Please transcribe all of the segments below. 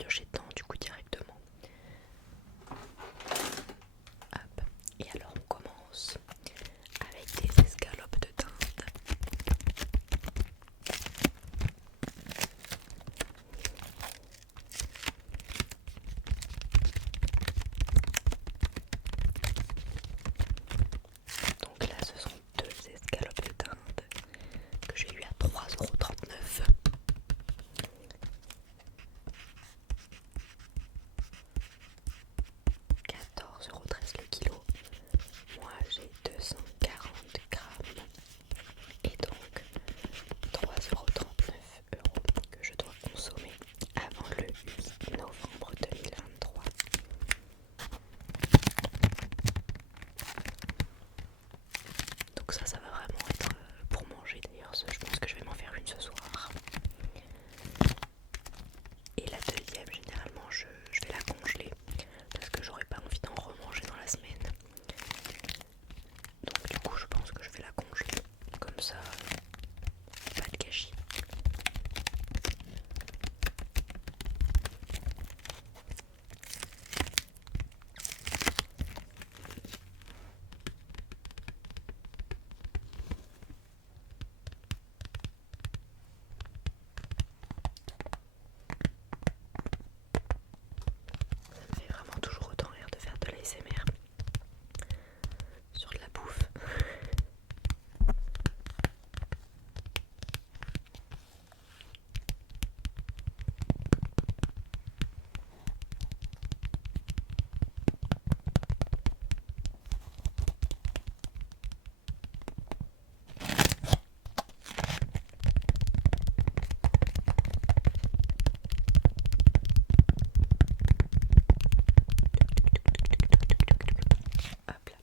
piocher dedans du coup directement. Hop. Et alors on commence avec des escalopes de dinde. Donc là ce sont deux escalopes de dinde que j'ai eu à 3,39 €. 14,13 € le kilo. Moi j'ai 240 grammes et donc 3,39 € que je dois consommer avant le 8 novembre 2023. Donc ça va vraiment être pour manger d'ailleurs. Je pense que je vais m'en faire une ce soir. Et la deuxième, généralement je vais la congeler parce que j'aurais pas envie d'en remanger dans la semaine. Donc du coup je pense que je vais la congeler. Comme ça, pas de gâchis. Ça me fait vraiment toujours autant rire de faire de l'ASMR sur de la bouffe. Hop là.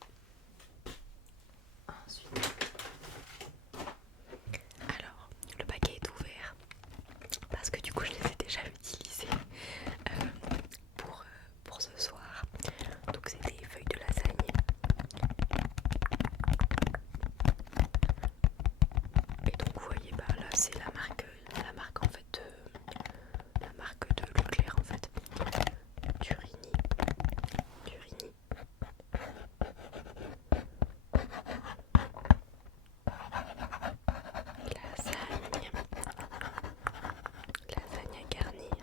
Ensuite, alors le paquet est ouvert parce que du coup je les ai déjà utilisés pour ce soir. Donc c'est des feuilles de lasagne. Et donc vous voyez bah là c'est la marque en fait la marque de Leclerc en fait. Turini. Lasagne. Lasagne à garnir.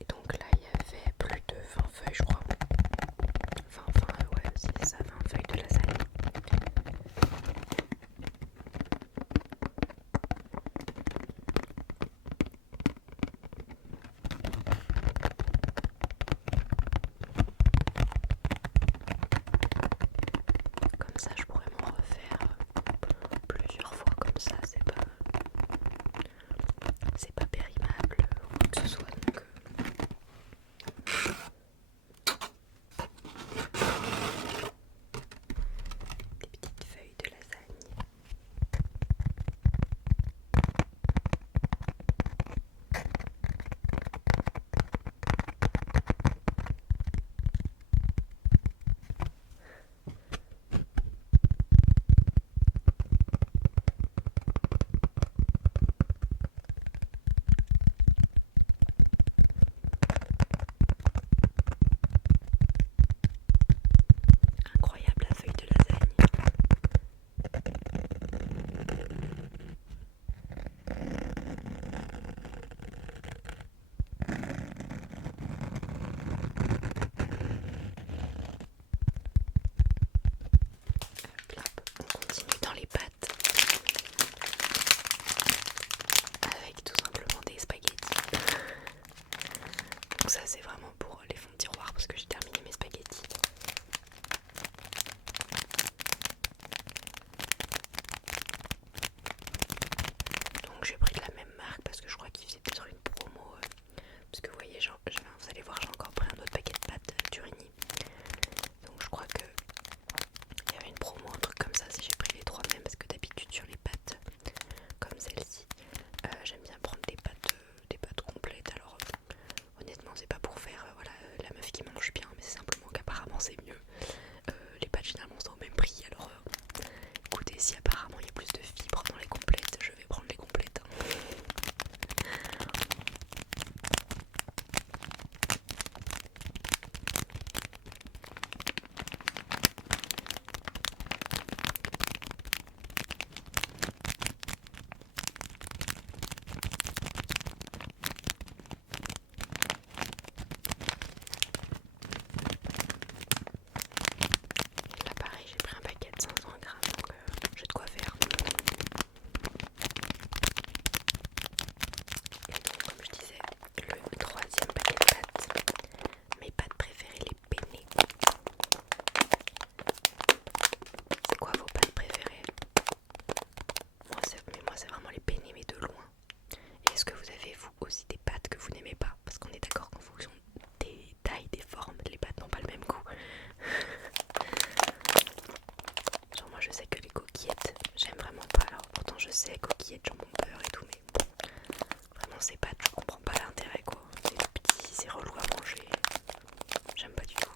Et donc là il y avait plus de 20 feuilles je crois. Enfin ouais c'est ça, 20 feuilles de lasagne. Comme ça je pourrais m'en refaire plusieurs fois comme ça, c'est pas périmable ou quoi que ce soit donc des petites feuilles de lasagne. Incroyable la feuille de lasagne. Hop, on continue dans les pâtes avec tout simplement des spaghettis. Donc ça c'est vraiment pour les fonds de tiroir parce que j'ai terminé mes spaghettis. Donc j'ai pris de la même marque parce que je crois qu'ils faisaient peut-être une promo. Parce que vous voyez, vous allez voir, j'ai encore pris un autre paquet de pâtes Turini. Donc je crois que il y avait une promo, un truc comme ça si j'ai pris les trois mêmes. Parce que d'habitude sur les pâtes comme celle-ci, j'aime bien prendre des pâtes complètes. Alors honnêtement c'est pas pour faire la meuf qui mange bien, mais c'est simplement qu'apparemment c'est mieux. Les pas, parce qu'on est d'accord qu'en fonction des tailles, des formes, les pâtes n'ont pas le même goût. Genre moi je sais que les coquillettes, j'aime vraiment pas. Alors pourtant je sais coquillettes, jambon beurre et tout, mais bon, vraiment ces pâtes, je comprends pas l'intérêt quoi. C'est tout petit, c'est relou à manger. J'aime pas du tout.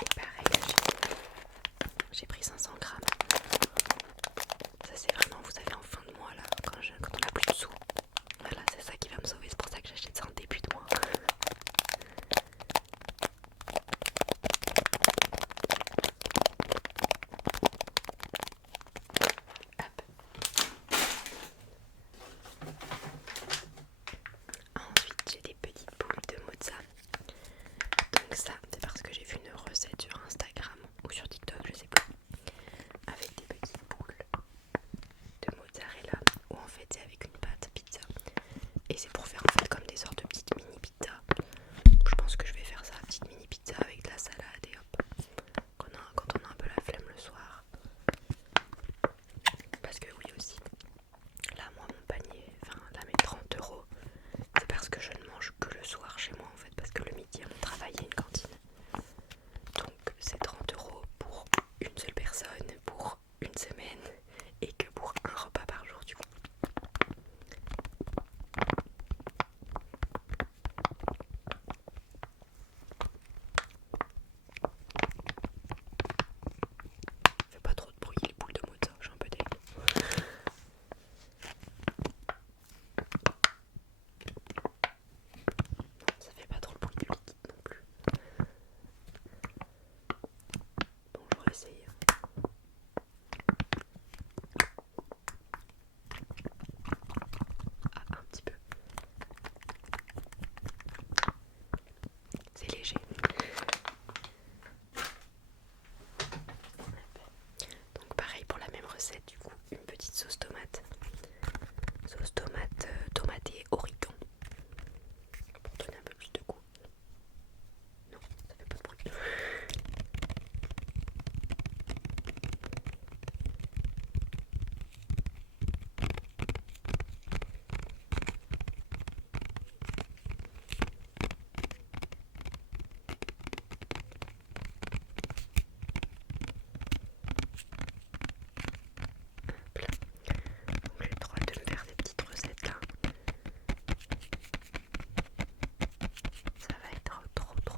Et pareil, j'ai pris 500 grammes. Ça c'est vraiment, vous savez, en fin de mois là, quand on a plus de sous. Voilà, c'est ça qui va me sauver, c'est pour ça que j'achète ça en début de mois. Ensuite, j'ai des petites boules de mozza. Donc ça, c'est parce que j'ai vu une recette sur Instagram ou sur TikTok, je sais plus, avec des petites boules de mozzarella, où en fait c'est avec une pâte pizza. Et c'est pour faire en fait comme des sortes de petites mini pizzas. Je pense que je vais faire ça, petite mini pizza avec de la salade et hop. Quand on a un peu la flemme le soir. Parce que oui aussi, là moi mon panier, enfin là mes 30 €, c'est parce que je ne mange que le soir chez moi en fait, parce que le midi à mon travail il y a une cantine. Donc c'est 30 € pour une seule personne, pour une semaine, et que pour un repas par jour du coup. Fais pas trop de bruit les boules de mozza, je suis un peu dégoûtée. Non, ça fait pas trop le bruit du liquide non plus. Bon, je vais essayer. Ah, un petit peu. C'est léger. Donc pareil pour la même recette du coup, une petite sauce tomate. Sauce tomate, tomate et origan. Pour donner un peu plus de goût. Non, ça fait pas de bruit. Hop là. Donc j'ai le droit de me faire des petites recettes là. Ça va être trop bon.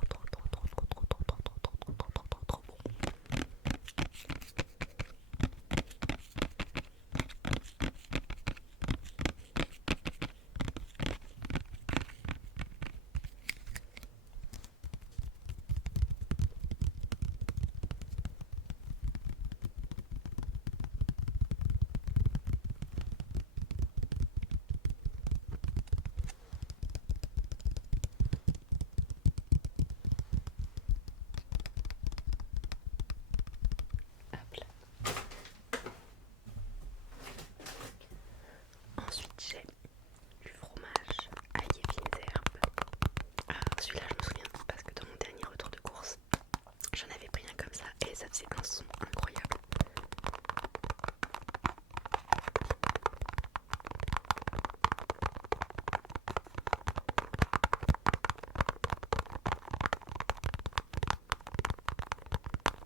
Hop là. Ensuite j'ai du fromage ail et fines herbes. Ah, celui-là je me souviens parce que dans mon dernier retour de course, j'en avais pris un comme ça et ça faisait un son incroyable.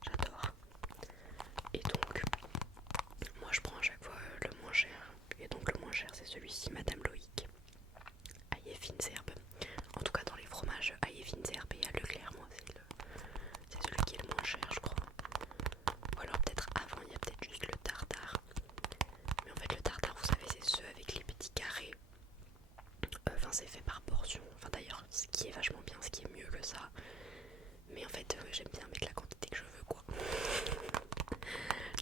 J'adore. Et donc, moi je prends à chaque fois le moins cher. Et donc le moins cher c'est celui-ci, Madame Loïc. Ail et fines herbes. En tout cas dans les fromages ail et fines herbes, et à Leclerc, moi c'est celui qui est le moins cher je crois. Ou alors peut-être avant il y a peut-être juste le tartare. Mais en fait le tartare vous savez c'est ceux avec les petits carrés. Enfin c'est fait par portion. Enfin d'ailleurs ce qui est vachement bien, ce qui est mieux que ça. Mais en fait j'aime bien mettre la quantité que je veux quoi.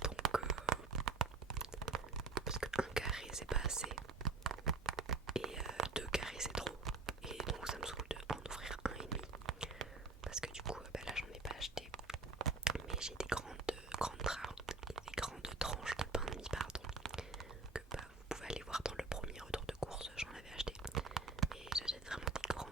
Donc parce que un carré c'est pas assez. Et 2 carrés c'est trop. Et donc ça me saoule d'en ouvrir un et demi. Parce que du coup bah là j'en ai pas acheté. Mais j'ai des grandes tranches de pain de mie pardon. Que bah, vous pouvez aller voir dans le premier retour de course, j'en avais acheté. Et j'achète vraiment des grands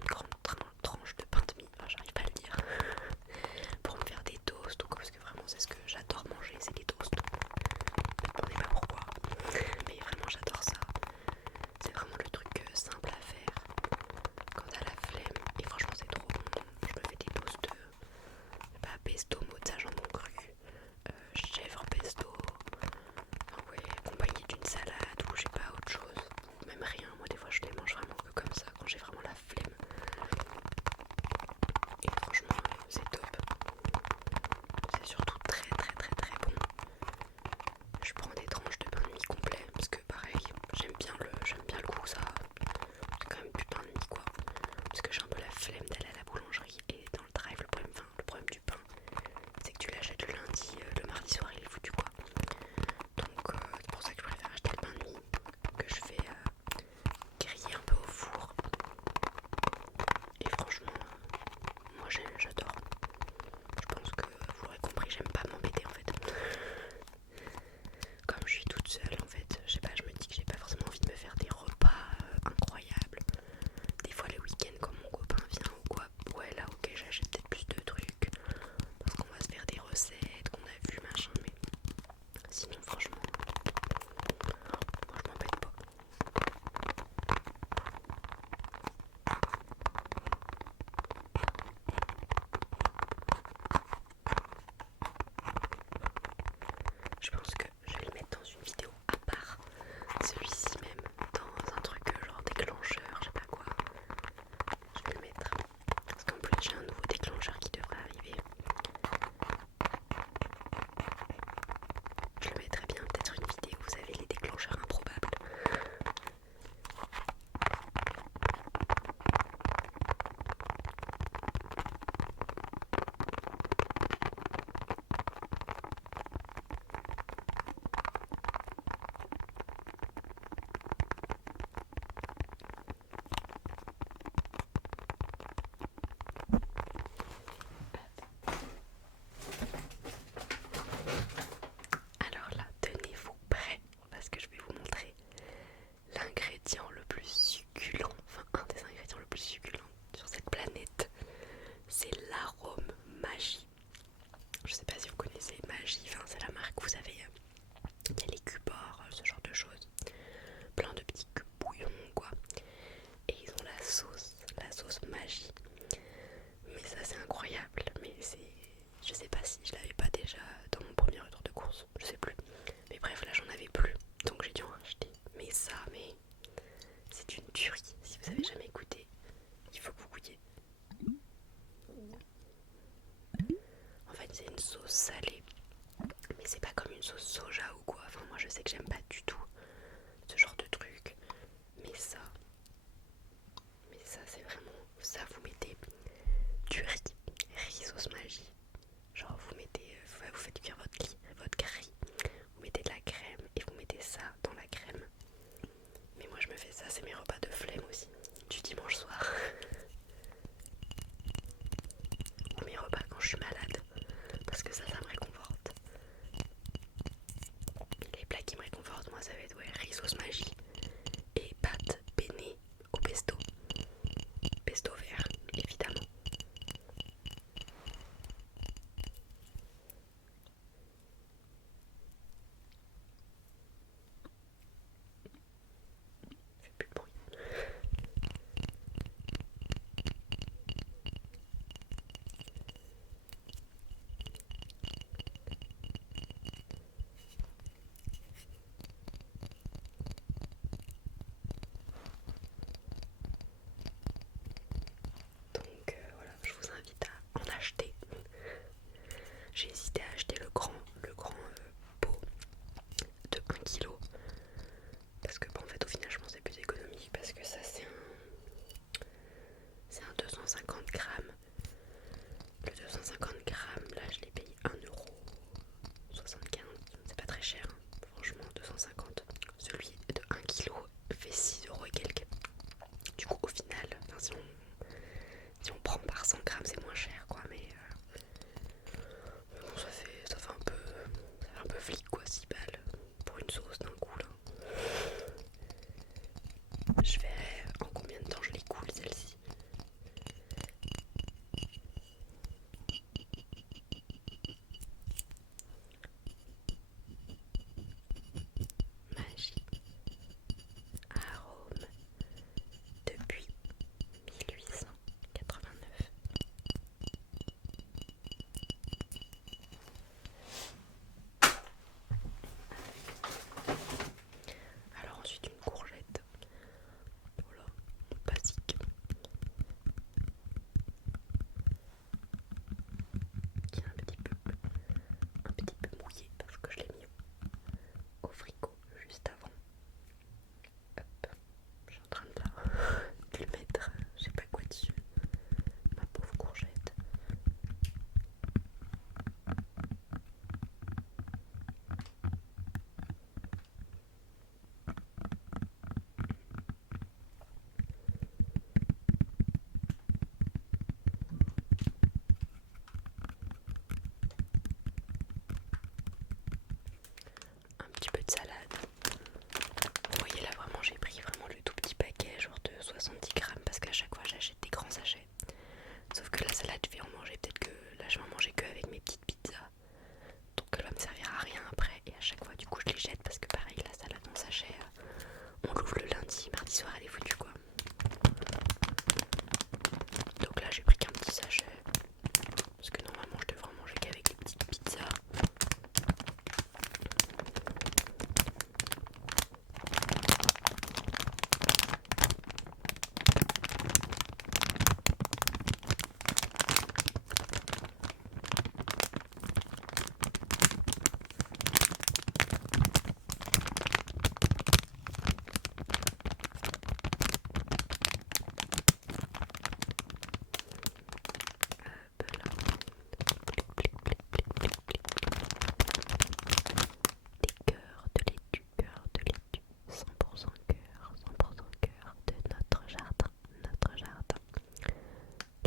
pense, je sais plus. Mais bref, là j'en avais plus, donc j'ai dû en racheter. Mais ça, c'est une tuerie. Si vous avez jamais goûté, il faut que vous goûtiez. En fait, c'est une sauce salée, mais c'est pas comme une sauce soja ou quoi. Enfin, moi je sais que j'aime pas du tout ce genre de truc. Mais ça c'est vraiment... Ça, vous mettez du riz sauce magie. Genre vous mettez, vous faites cuire votre riz, vous mettez de la crème et vous mettez ça dans la crème. Mais moi je me fais ça, c'est mes repas de flemme aussi, du dimanche soir. Ou mes repas quand je suis malade, parce que ça me réconforte. Les plats qui me réconfortent, moi ça va être riz sauce magie et pâtes penne au pesto. Pesto vert, évidemment. Fais plus de bruit. Donc voilà, je vous invite à en acheter. J'ai hésité à acheter le grand pot de 1 kg. Parce que en fait au final je pense que c'est plus économique parce que ça c'est un 250 grammes. Le 250 grammes là je l'ai payé 1,75 €. C'est pas très cher hein. Franchement 250. Celui de 1 kg fait 6 € et quelques. Du coup au final, enfin, si on prend par 100 grammes c'est moins cher quoi, mais bon, ça fait un peu flic quoi, 6 balles pour une sauce d'un coup là. Je verrai en combien de temps je les coule celle-ci. Magie, arôme, depuis 1889. Alors ensuite une courgette, voilà, basique, qui est un petit peu mouillé parce que je l'ai mis au frigo juste avant. Hop, je suis en train de lui mettre je sais pas quoi dessus, ma pauvre courgette. Un petit peu de salade. Vous voyez là vraiment j'ai pris vraiment le tout petit paquet genre de 70 grammes parce qu'à chaque fois j'achète des grands sachets. Sauf que la salade je vais en manger, peut-être que là je vais en manger que avec mes petites pizzas. Donc elle va me servir à rien après et à chaque fois du coup je les jette parce que pareil la salade en sachet on l'ouvre le lundi, mardi soir elle est foutue quoi. Donc là j'ai pris qu'un petit sachet parce que normalement je devrais en manger qu'avec les petites pizzas. Cœur de laitue, 100% cœur, 100% cœur de notre jardin,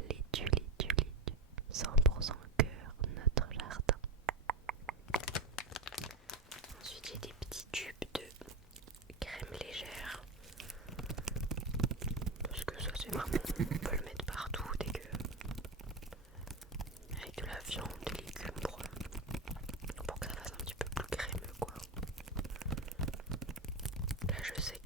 laitue, 100% cœur, notre jardin. Ensuite j'ai des petits tubes de crème légère, parce que ça c'est vraiment, on peut le mettre partout dès que, avec de la viande, des légumes pour que ça fasse un petit peu plus crémeux quoi. Là je sais